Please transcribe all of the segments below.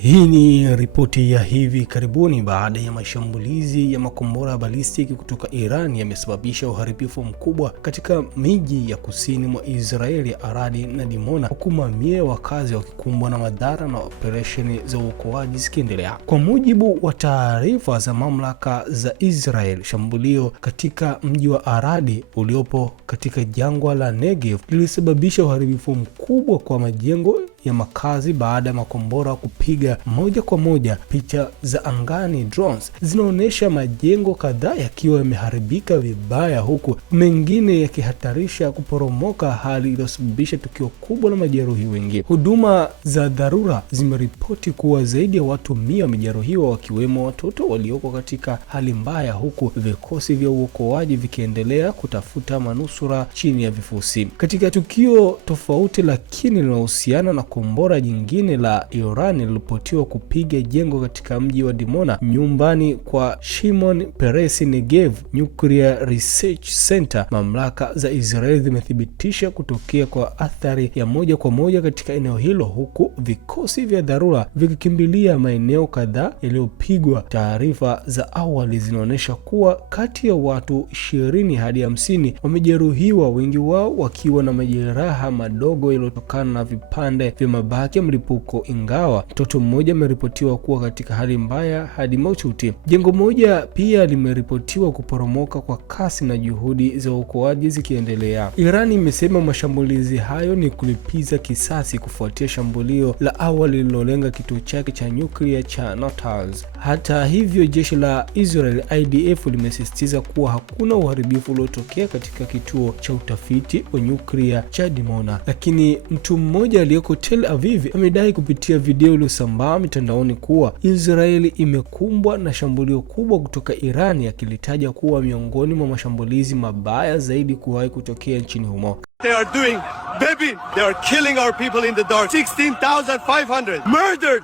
Hii ni ripoti ya hivi karibuni baada ya mashambulizi ya makombora ya balistiki kutoka Iran yamesababisha uharibifu mkubwa katika miji ya kusini mwa Israeli ya Aradi na Dimona, huku mamia ya wakazi wakikumbwa na madhara na operesheni za uokoaji zikiendelea. Kwa mujibu wa taarifa za mamlaka za Israel, shambulio katika mji wa Aradi uliopo katika jangwa la Negev lilisababisha uharibifu mkubwa kwa majengo ya makazi baada ya makombora kupiga moja kwa moja. Picha za angani drones zinaonyesha majengo kadhaa yakiwa yameharibika vibaya, huku mengine yakihatarisha kuporomoka, hali iliyosababisha tukio kubwa na majeruhi wengi. Huduma za dharura zimeripoti kuwa zaidi ya watu 100 wamejeruhiwa, wakiwemo watoto walioko katika hali mbaya, huku vikosi vya uokoaji vikiendelea kutafuta manusura chini ya vifusi. Katika tukio tofauti lakini linalohusiana na kombora jingine la Iran liliripotiwa kupiga jengo katika mji wa Dimona, nyumbani kwa Shimon Peres Negev Nuclear Research Center. Mamlaka za Israeli zimethibitisha kutokea kwa athari ya moja kwa moja katika eneo hilo, huku vikosi vya dharura vikikimbilia maeneo kadhaa yaliyopigwa. Taarifa za awali zinaonyesha kuwa kati ya watu 20 hadi 50 wamejeruhiwa, wengi wao wakiwa na majeraha madogo yaliyotokana na vipande vya mabaki ya mlipuko, ingawa mtoto mmoja ameripotiwa kuwa katika hali mbaya hadi mahututi. Jengo moja pia limeripotiwa kuporomoka kwa kasi na juhudi za uokoaji zikiendelea. Iran imesema mashambulizi hayo ni kulipiza kisasi kufuatia shambulio la awali lililolenga kituo chake cha nyuklia cha Natanz. Hata hivyo, jeshi la Israel IDF limesisitiza kuwa hakuna uharibifu uliotokea katika kituo cha utafiti wa nyuklia cha Dimona, lakini mtu mmoja aliyeko Tel Aviv amedai kupitia video iliyosambaa mitandaoni kuwa Israeli imekumbwa na shambulio kubwa kutoka Iran, akilitaja kuwa miongoni mwa mashambulizi mabaya zaidi kuwahi kutokea nchini humo. They are doing, baby, they are killing our people in the dark. 16,500 murdered.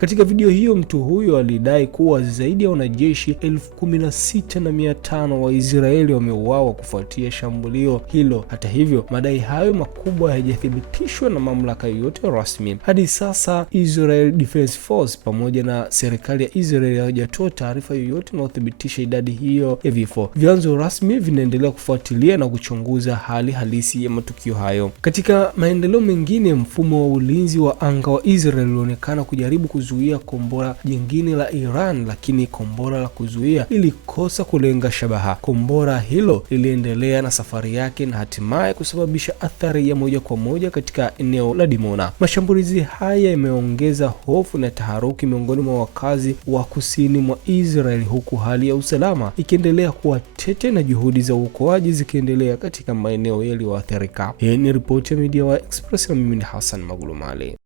Katika video hiyo, mtu huyo alidai kuwa zaidi ya wanajeshi 16,500 wa Israeli wameuawa kufuatia shambulio hilo. Hata hivyo, madai hayo makubwa hayajathibitishwa na mamlaka yoyote rasmi. Hadi sasa, Israel Defense Force pamoja na serikali ya Israeli hawajatoa taarifa yoyote inayothibitisha idadi hiyo ya vifo. Vyanzo rasmi vinaendelea kufuatilia na kuchunguza hali halisi ya matukio hayo. Katika maendeleo mengine, mfumo wa ulinzi wa anga wa Israel ulionekana kujaribu kuzuia kombora jingine la Iran, lakini kombora la kuzuia lilikosa kulenga shabaha. Kombora hilo liliendelea na safari yake na hatimaye kusababisha athari ya moja kwa moja katika eneo la Dimona. Mashambulizi haya yameongeza hofu na taharuki miongoni mwa wakazi wa kusini mwa Israel, huku hali ya usalama ikiendelea kuwa tete na juhudi za uokoaji zikiendelea katika maeneo yaliyoathirika. Hii ni ripoti ya Media Express na mimi ni Hassan Magulumali.